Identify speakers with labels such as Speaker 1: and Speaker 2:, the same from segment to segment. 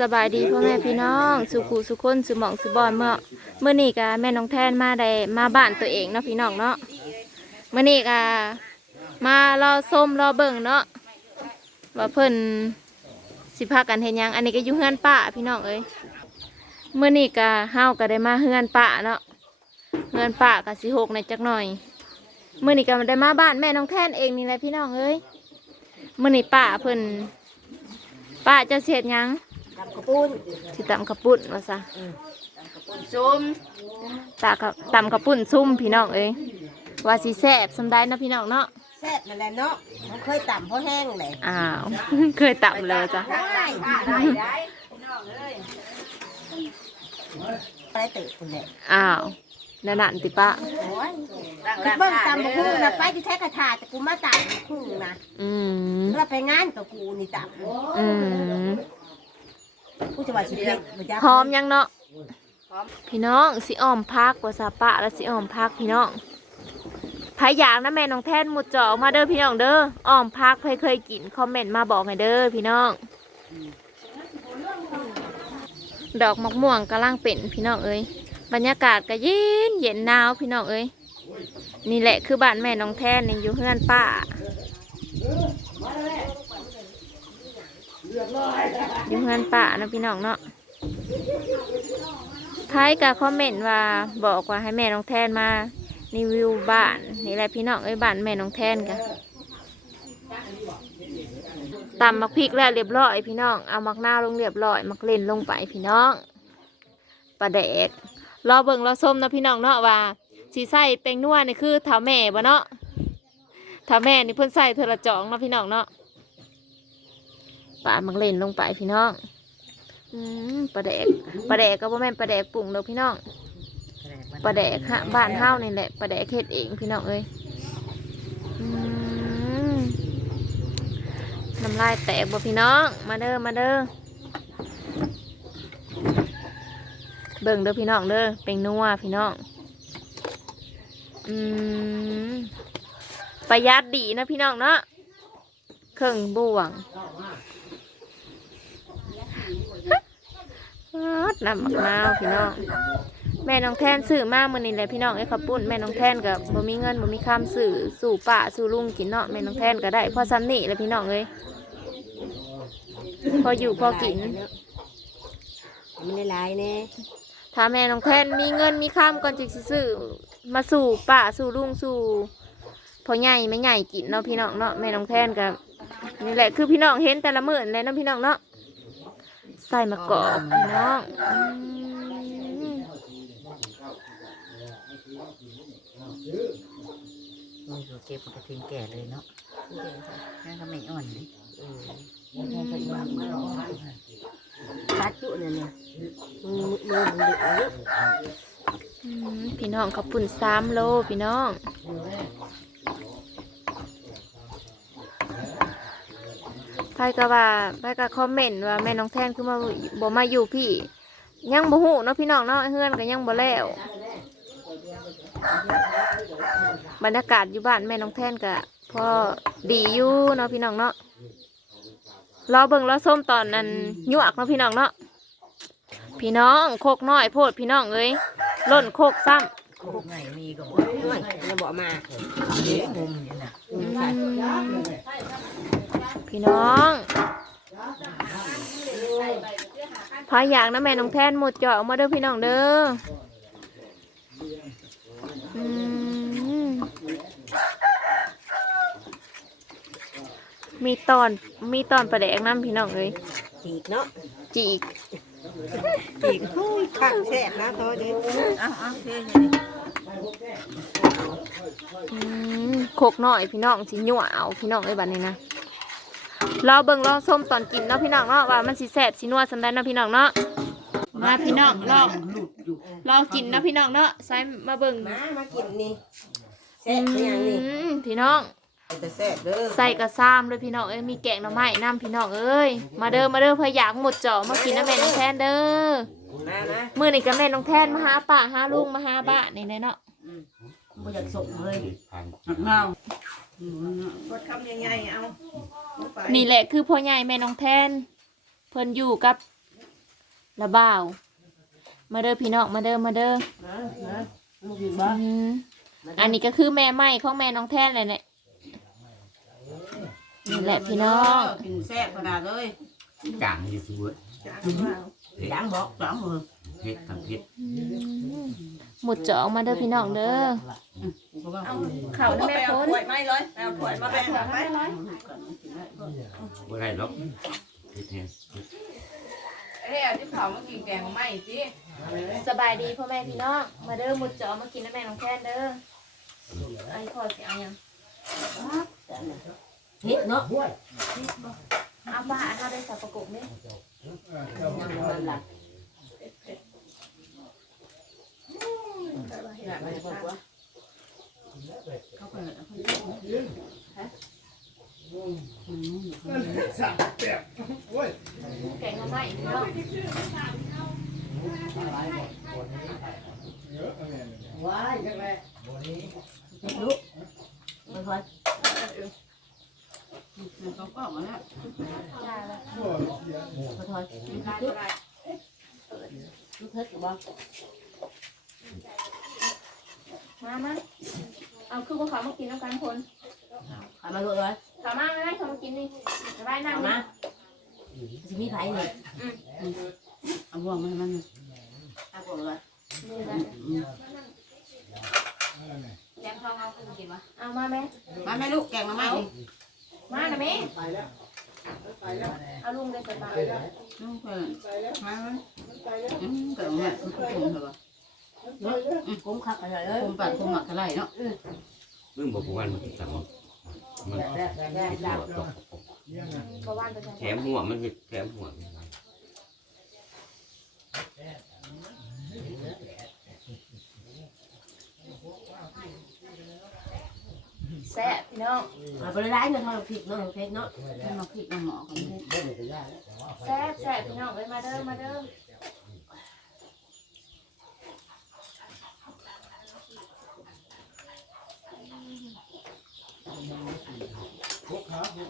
Speaker 1: สบายดีพ่อแม่พี่น้อง สุขุสุคนสุหมองสุบอนเมื่อเมื่อนี้กะแม่น้องแทนมาได้มาบ้านตัวเองเนาะพี่น้องเนาะเมื่อนี้กะมารอส้มรอเบิ่งเนาะว่าเพิ่นสิพากันเห็นยังอันนี้ก็อยู่เฮือนป้าพี่น้องเอ้ยเมื่อนี้กะเฮาก็ได้มาเฮือนป้าเนาะเฮือนป้ากะสิหกในจักหน่อยเมื่อนี้ก็ได้มาบ้านแม่น้องแทนเองนี่แหละพี่น้องเอ้ยเมื่อนี้ป้าเพิ่นป้าจะเสียดยัง
Speaker 2: ทำกระปุ้น
Speaker 1: สิตำกระปุ่นว่าซะ
Speaker 2: ซุ่ม
Speaker 1: ตากะตำกระปุ่นซุ่มพี่น้องเอ้ยว่าสิแซ่บสำได้เนาะพี่น้องเนาะ
Speaker 2: แซ่บนั่นแหละเนาะมันเคยต่ำเพราะแห้งเลย
Speaker 1: อ้าว เคยตำเลยจ้ะ
Speaker 2: ได้ไปเตะคุณแหละ
Speaker 1: อ้าวนั่นนั่นติปะ
Speaker 2: โอ้ยคือเบิ่งตำบักหุ่งนะไปที่แท้กระถาแต่กูมาตำบักหุ่งนะ
Speaker 1: อืม
Speaker 2: แล้วไปงานกับกูนี่ต
Speaker 1: อืมำ
Speaker 2: กูจะว่าสิเพชรมันจะ
Speaker 1: หอมยังเนาะพี่น้องสิอ้อมพักว่าซาปะแล้วสิอ้อมพักพี่น้องใครอยากนะแม่น้องแท่นหมุดเจาะอกมาเด้อพี่น้องเด้ออ้อมพักใครเคยกินคอมเมนต์มาบอกให้เด้อพี่น้อง ดอกมะม่วงกำลังเป็นพี่น้องเอ้ยบรรยากาศก็เย็นเย็นหนาวพี่น้องเอ้ยนี่แหละคือบ้านแม่น้องแทนนี่อยู่เฮือนป้า อยู่เฮือนป้านะพี่น้องเนาะท้ายกับคอมเมนต์ว่าบอกว่าให้แม่น้องแทนมารีวิวบ้านนี่แหละพี่น้องเอ้บ้านแม่น้องแทนกันตำมักพริกแล้วเรียบร้อยพี่น้อง เอามักหน้าวลงเรียบร้อย มักเล่นลงไปพี่น้องปลาแดกรอเบิ่งรอส้มนะพี่น้องเนาะว่าสีใส่แป้งนัวนี่คือเท้าแม่บ่เนาะเท้าแม่นี่เพิ่นใส่เทอละจองเนาะพี่น้องเนาะ ปลามักเล่นลงไปพี่น้องอืมปลาแดกปลาแดกก็บ่แม่นปลาแดกปรุงเด้อพี่น้องปลาแดกฮะบ้านเฮานี่แหละปลาแดกเฮ็ดเองพี่น้องเอ้ยอืมน้ำลายแตกบ่พี่น้อง มาเด้อมาเด้อเบิ่งเด้อพี่น้องเด้อเป็นนัวพี่น้องอืมประหยัดดีนะพี่น้องเนาะเครื่องบ่วง ดน้ำมะนาวพี่น้อง แม่น้องแทนซื้อมามื้อนี้แหละพี่น้องไอ้ข้าวปุ้นแม่น้องแทนกับบ่มีเงินบ่มีคำซื้อสู่ป้าสู่ลุงกินเนาะแม่น้องแทนก็ได้พอซ้ำนี่แหละพี่น้องเอ้ยพออยู่พอกิน
Speaker 2: มันได้หลายแน่
Speaker 1: ถ้าแม่น้องแทนมีเงินมีข้ามก่อนจึงสิซื้อมาสู่ป้าสู่ลุงสู่พ่อใหญ่ไม่ใหญ่กินเนาะพี่น้องเนาะแม่น้องแทนกับนี่แหละคือพี่น้องเห็นแต่ละมื้อเลยเนาะพี่น้องเนาะ ใส่มะกอกพี่น้องอืม
Speaker 3: มือเขาเก็บกระทิงแก่เลยเนาะนั่นก็ไม่อ่อนเลย
Speaker 2: ตัดจุเนี่ยเนี่ยมือมือมันเดือด
Speaker 1: อืมพี่น้องขับปุ่นสามโลพี่น้อง ไพ่ก็ว่าไพ่ก็คอมเมนต์ว่าแม่น้องแทนคือมาบ่มาอยู่พี่ ยังบ่ฮู้เนาะพี่น้องเนาะเฮือนก็ยังบ่แล้วบรรยากาศอยู่บ้านแม่น้องแทนก็พอดีอยู่เนาะพี่น้องเนาะรอเบิ่งรอส้มตอนนั้นยั่วกเนาะพี่น้องเนาะพี่น้องโคกน้อยโพดพี่น้องเอ้ยล่นโคกซ้
Speaker 3: โคกไงมีก็บอก
Speaker 2: น้อยเราบอกมา
Speaker 3: เลี้ยงมุมอยู่นะำ
Speaker 1: อืม พี่น้องพาอยากนะแม่น้องแทนหมดเจาะออกมาเด้อพี่น้องเด้ออืมมีตอนมีตอนประแดกน้ำพี่น้องเลย
Speaker 2: จีกเนาะ
Speaker 1: จีก
Speaker 2: จีกหุ้ยข้างแซ่บนะโทษดิ
Speaker 3: อ้าวอ้าวเท่ยังไง
Speaker 1: อืมโคกหน่อยพี่น้องสิหยั่วเอาพี่น้องเลยบัดนี้นะ รอเบิ่งรอส้มตอนกินเนาะพี่น้องเนาะว่ามันสิแซ่บสินัวสำได้เนาะพี่น้องเนาะมาพี่น้องรอรอกินเนาะพี่น้องเนาะใส่มาเบิ่ง
Speaker 2: มามากินนี่แซ่บเป็นอย่างนี้
Speaker 1: อืมพี่น้อง
Speaker 2: แต่แซ่บเด้อ
Speaker 1: ใส่กระซ้ำเลยพี่น้องเอ้ยมีแกงหน่อไม้น้ำพี่น้องเอ้ยมาเด้อมาเด้อเพื่ออยากหมดเจาะมากินน้ำแม่น้องแทนเด้อ
Speaker 2: มามา
Speaker 1: มื้อนี้ก็แม่น้องแทนมาหาป้าหาลุงมาหาบ้านนี่เนาะ
Speaker 2: บ่อยากส่งเลย
Speaker 3: เงา
Speaker 2: บดคำยังไงเอา
Speaker 1: นี่แหละคือพ่อใหญ่แม่น้องแทน เพิ่นอยู่กับละบ่าว มาเด้อพี่น้องมาเด้อมาเด้อ
Speaker 2: นะนะมึงกินบ่
Speaker 1: อืมอันนี้ก็คือแม่ใหม่ของแม่น้องแทนเลยเนี่ยนี่แหละพี่น้อง
Speaker 2: กินแซ่บขนาดเลย
Speaker 4: จางอยู่สวย
Speaker 2: จังบอกจังมือ
Speaker 4: เผ็ดทั้งเผ็ด
Speaker 1: หมดจอกมาเด้อพี่น้องเด้อ
Speaker 2: เอา
Speaker 1: เข่าแม่
Speaker 2: เอา
Speaker 1: พ้น
Speaker 2: ถ้วยไม่เลยเอาถ้วยมาแบ่งกันไป
Speaker 4: บ่ได้หรอกเผ็ดแห้ง
Speaker 2: เฮ้ยที่เผามากินแกงไม่สิ
Speaker 1: สบายดีพ่อแม่พี่น้องมาเด้อหมดจอกมากินน้ำแม่น้องแท่นเด้อไอ้พ่อสิเอายัง
Speaker 2: นิดเนาะ
Speaker 1: เอาบ้าเอาได้สับประกบ นี่แกงมาใหม่พี่น้อง
Speaker 2: ว้ายจังเลยลุกไม่ค่อยเขาก็มาแล้ว
Speaker 1: ได้แล้ว
Speaker 2: ขอโทษลุกลุกเฮ็ดบ่
Speaker 1: มามาเอาคือพวกเขามากินน้ำกันคน
Speaker 2: ขามาลุกเลย
Speaker 1: เขามาไม่ได้เขามากินนี่สบายนั่ง
Speaker 2: มา
Speaker 1: นี่
Speaker 2: จะมีไผ่เลยเอาบ่วงมาให้มันเอาบ่วงเลย
Speaker 1: นี่แหละแกงทองเอาคือกินวะเอามาแม่
Speaker 2: มาแม่ลูกแกงมาไหม
Speaker 1: มาหน่ะแม่เอาลุงได้สบาย
Speaker 2: ลูกเพิ่นมาไหมอืมแกงมาคือคุ้มเหรอ คุ้มคักอะไรเลยคุ้มปัดคุ้มหมักอะไรเนาะ
Speaker 4: มึงบอกกูว่ามันสั่งมันมันเผ็ดหัวตก
Speaker 1: เพราะว่าจะ
Speaker 4: แถมหัวมันเผ็ดแถมหัว
Speaker 1: แซ่บพี่น้อง
Speaker 2: มาไปร้านเงินทองผิดเนาะเพชรเนาะมาผิดมาหมอกัน
Speaker 1: แซ่บแซ่บพี่น้องเลยมาเด้อมาเด้อ
Speaker 2: เต้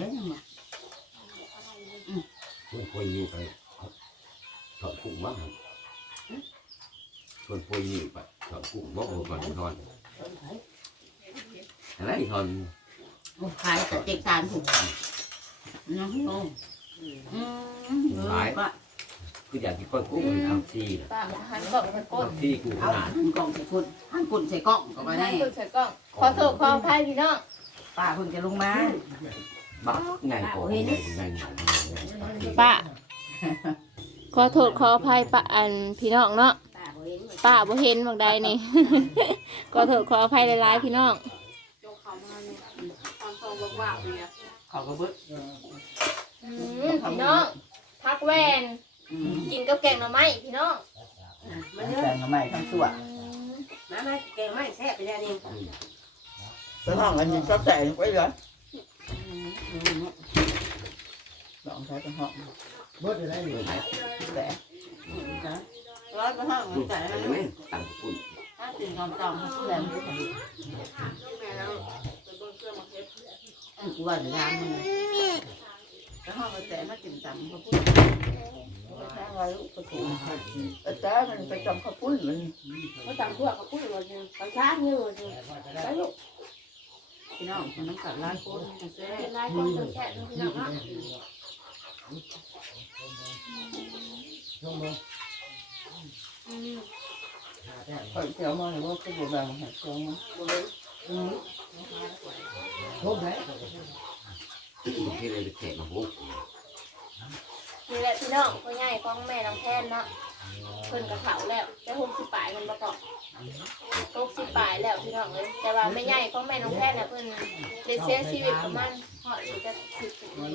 Speaker 2: ยังมา
Speaker 4: คนป่วยอยู่ไปถอดกุ้งบ้างคนป่วยอยู่ไปถอดกุ้งบ้างก่อนนอนอะไรทอน
Speaker 2: ขายเจ็กตาลถูกน้องโตอืมก็
Speaker 4: คืออยากกินก้อยกุ้งทำที่นะ
Speaker 1: ป้าหันกล่องใส่ก้น
Speaker 4: ทำที่กูข
Speaker 2: เอา
Speaker 4: นาด
Speaker 2: หันกล่องใส่คุณหันกุนใส่กล่องก็ไป
Speaker 1: หั
Speaker 2: ได้
Speaker 1: นกล่องใส่กล่องขอโทษขออภัยพี่น้อง
Speaker 2: ป้าเพิ่งจะลงมา
Speaker 4: บ้าไงก่อนไงไง
Speaker 1: ป้าขอโทษขออภัยป้าอันพี่น้องเนาะป้าบ่เห็นบางใดนี่ ขอโทษขออภัยหลายๆพี่น้อง
Speaker 2: เขาก็เบิ้ล
Speaker 1: อืมพี่น้องพักแวน กินกับแกงหน่อไม้พี่น้อง
Speaker 2: มันแกงใหม่ทั้งส่วนมามาแกงใหม่แซ่บไปแล้วนี่
Speaker 5: ไปห้องอันนี้ชอบแต่งไว้เหรอลองใช้เป็นห้องแต่
Speaker 2: ร้อยไปห้อง
Speaker 4: ลูก
Speaker 2: จ่าย
Speaker 4: อะไร
Speaker 2: ให้
Speaker 4: ไหมต่างกุ้ง
Speaker 2: ถ้าตื่นตอนตอนแรงไม่ทันกูว่าจะทำมัน ไปห้องไปแต่มากินจำเขาพูด
Speaker 5: แค่ว่าลูกประตูแต่มันไปจำข้าวปุ้นมัน
Speaker 2: เขาจำพวกเขาพูดว่าจะเขาช้าเงี้ยว่าจะไปลูกพี่น้องมันต้องกัดร้านโคตรแซ่
Speaker 1: เป็นลายคนแซ่บๆพี่น้องเนาะ
Speaker 5: คอยเที่ยวมาหรือว่าก็บ่แบ่งให้เที่ยวมา
Speaker 4: ที่ เลยแขกมาบุก
Speaker 1: นี่แหละพี่น้องพ่อใหญ่ของแม่น้องแทนเนาะเพิ่นกระเถาแล้วจะหกสิบปลายมันประกอบหกสิบปลายแล้วพี่น้องเลยแต่ว่าไม่ใหญ่ของแม่น้องแทนน่ะเพิ่นได้เสียชีวิตประมาณเหาะอยู่จะสิบปี
Speaker 4: มัน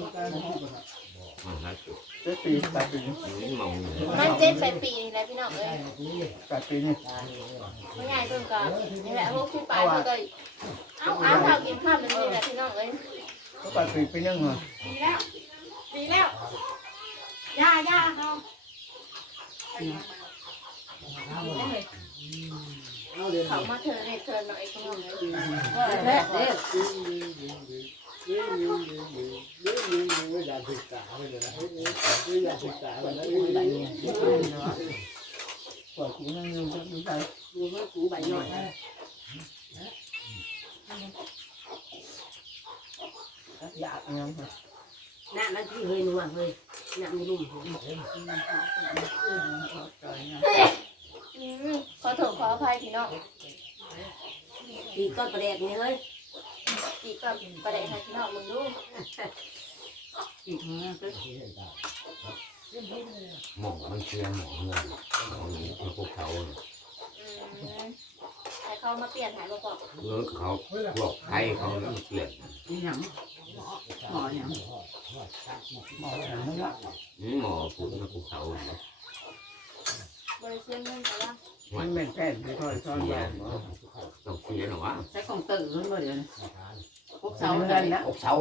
Speaker 4: รัก
Speaker 5: เจ็ดปีแปดปี
Speaker 4: นี่มอง
Speaker 1: มันเจ็ดแปดปีนี่แหละพี่น้องเลย
Speaker 5: แปดปีนี่
Speaker 1: ไม่ใหญ่เพิ่นก็นี่แหละหกสิบปลายเพิ่นก็เอาเอาข้าวกินข้าวนี่แหละพี่น้องเลย
Speaker 5: ก็แปดปีปีนึงเหรอ
Speaker 1: ดีแล้วดีแล้วย่าย่าเอาเขามาเธอเนี่ยเธอหน่อยพี่น้องเลย
Speaker 2: แซ่เด้ปวดกูนั่งอยู่ก็ดูไป
Speaker 5: กูว่ากูใบหน่ อยา
Speaker 2: กงี้ย
Speaker 5: น่ะนั่นที่เฮยนัวเฮยน่ะมันลุ่มผม
Speaker 1: อืมขอโทษขออภัยพี่น้อง
Speaker 5: ปีก้อนประแดกนี่เฮ้ย
Speaker 1: อีกกับประเด็นให้พี่น้องมึงดู
Speaker 2: อีกเงี้ยก็
Speaker 4: หมอมันเชียหมอเงินมันพวกเขา
Speaker 1: อืม ให้เขามาเปลี่ยนหายบ่พอ
Speaker 4: เออเขาพวกไทยเขาแล้วเปลี่ยน
Speaker 2: นี่หยังหมอหยังหมอหยังไม่ละ
Speaker 4: หมอพูดมาพวกเขา
Speaker 1: บริเชียนเงินแต่ว่า
Speaker 2: มันเป็นแพทย์ที่คอยสอน
Speaker 4: เชีย
Speaker 2: บอก
Speaker 4: ต้องเชียหรอวะ
Speaker 2: ใช้ของตื่นขึ้นมาเดี๋ยวนี้พวก
Speaker 5: เสา
Speaker 2: เสา
Speaker 5: เงิ
Speaker 2: เงิ
Speaker 5: น
Speaker 2: น
Speaker 5: นะ
Speaker 2: นะ
Speaker 4: พวกเขา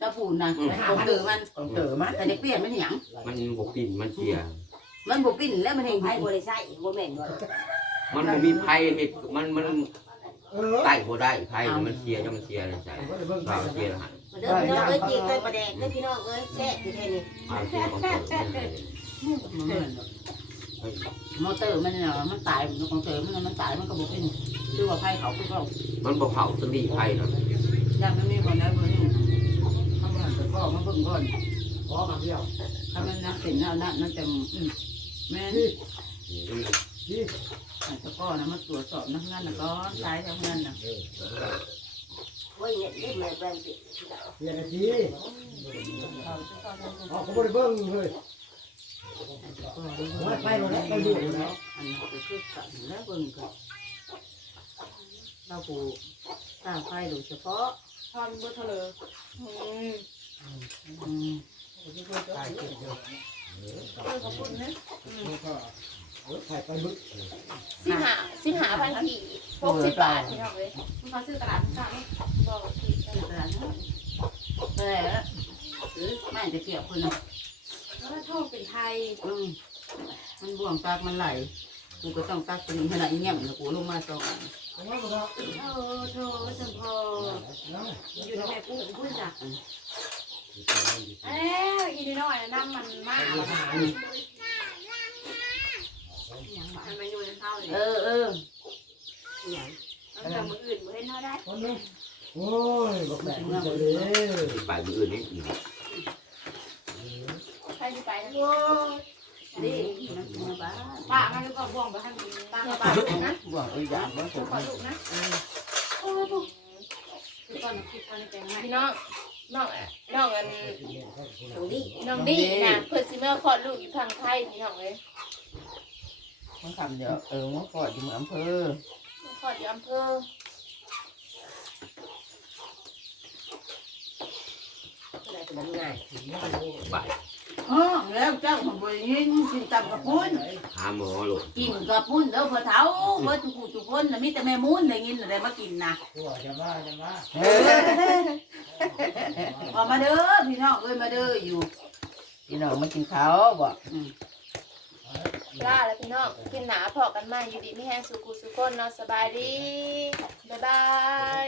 Speaker 2: ตะปูนนะของตื่นมัน
Speaker 3: ต้องเติมมัน
Speaker 2: แต่จะเปลี่ยนมันหยัง
Speaker 4: มันบกปิ่นมันเชีย
Speaker 2: มันบุปิ้นแล้วมันเอง
Speaker 5: ไพ่บริษัทบ่แม่นบ่
Speaker 4: มันบ่มีไพ่เห็ดมันมันไต่บ่ได้ไพ่มันเชียจะมันเชียในใจเราเชียหัน
Speaker 5: มาเด้อพี่น้องเอ้ยจีเอ้ยประแดกเด้อพี่น้องเอ้ยแซ่บอยู่แค่นี้
Speaker 4: เอาเชียของเปิด
Speaker 2: มันเหมือนมอเตอร์มันเนี่ยมันตายของเติมมันมันตายมันก็บุปิ้นคือว่าไพ่เขาคือเขา
Speaker 4: มันบ่เผาสลีไพ่เนาะ
Speaker 2: ยังไม่มีคนได้เบอร์นี่เขาเหมือนแต่พ่อมาเบิ่งก่อนพ่อมาเดียวถ้ามันนักสินแล้วนั่นนั่นจะแม่แต่ พ่อนะมาตรวจสอบนักงานนะก็ตายทั้งนั้นนะ
Speaker 5: โอ้ยเนี่ยเรียบเลยแปลงสิ
Speaker 6: เปลี่ยนทีอ๋อเขาไม่ได้เบิ้งเลยว่าไปหมดแล้วไปดูแล้ว
Speaker 2: อันนี้ก็คือสั่นแล้วเบิ่งก็เราปูสร้าไฟโดยเฉพาะ
Speaker 1: ทอนบ่เทเลอืม
Speaker 2: อืม
Speaker 6: ตายเจ็บเดียว
Speaker 1: เออขอบคุณนะ
Speaker 6: โอ้ยถ่ายไปบึ้ง
Speaker 1: สิบหาสิบหาพันกี่หกสิบบาทพี่น้องเลยมึงเขาซื้อตลาดข้างๆบอกสิ
Speaker 2: คือตลาดนะแต่แม่จะเกี่ยวคนนะ
Speaker 1: แล้วโทษเป็นไทย
Speaker 2: อืมมันบ่วงตากมันไหลกูก็ต้องตักตัวนี้ขนาดเงี้ยแล้วกูลงมาสองอัน
Speaker 1: เออโทษสังพออยู่ในแม่ปุ๊บพูดจ้ะ เอ้ยอีนิดหน่อยน้ำมันมากมันมาอยู่ในเท้าเลย
Speaker 2: เออเออ
Speaker 1: ตั้งแต่มืออื่นบ่เห็นเท่าได้
Speaker 6: คนนึงโอ้ยบอกแบบนี้เลย
Speaker 4: ไปมืออื่นนี่อีก
Speaker 1: ใครจะไปนะ
Speaker 2: นี่มันมาบ้าน
Speaker 1: ป้ามันก็บ่วงไปให้มันป้ากับป้านะ
Speaker 2: บ่วงอีกอย่างบ่ถูก
Speaker 1: ขอลูกนะโอ้ลูกคือก่อนคิดก่อนแกงพี่น้อง น้องอะน้องอัน
Speaker 5: ตรงนี้
Speaker 1: น้องดีนะเพื่อนซิเมอร์คลอดลูกอยู่พังไทยพี่น้องเลย
Speaker 2: มันทำเดี๋ยวเออมันกอดอยู่เมืองอำเภอ
Speaker 1: คลอดอยู่อำเภอ
Speaker 5: อะไรก็มันง่าย
Speaker 4: ไป
Speaker 2: อ๋อแล้วเจ้าของบริยินกินตับกับปุ้น
Speaker 4: หาหมอโหลด
Speaker 2: กินกับปุ้นเด้อพ่อเฒ่าเบิดทุกผู้ทุกคนน่ะมีแต่แม่มูนได้ยินอะไรมากินนะ
Speaker 6: ตัวจะมาจะมา
Speaker 2: ออกมาเด้อพี่น้องเอ้ยมาเด้ออยู่พี่น้องมากินข้าวบ่อืม
Speaker 1: ล่าแล้วพี่น้องกินหนาพอกันมาอยู่ดีไม่แห้งสุกุสุคนเนาะสบายดีบ๊ายบาย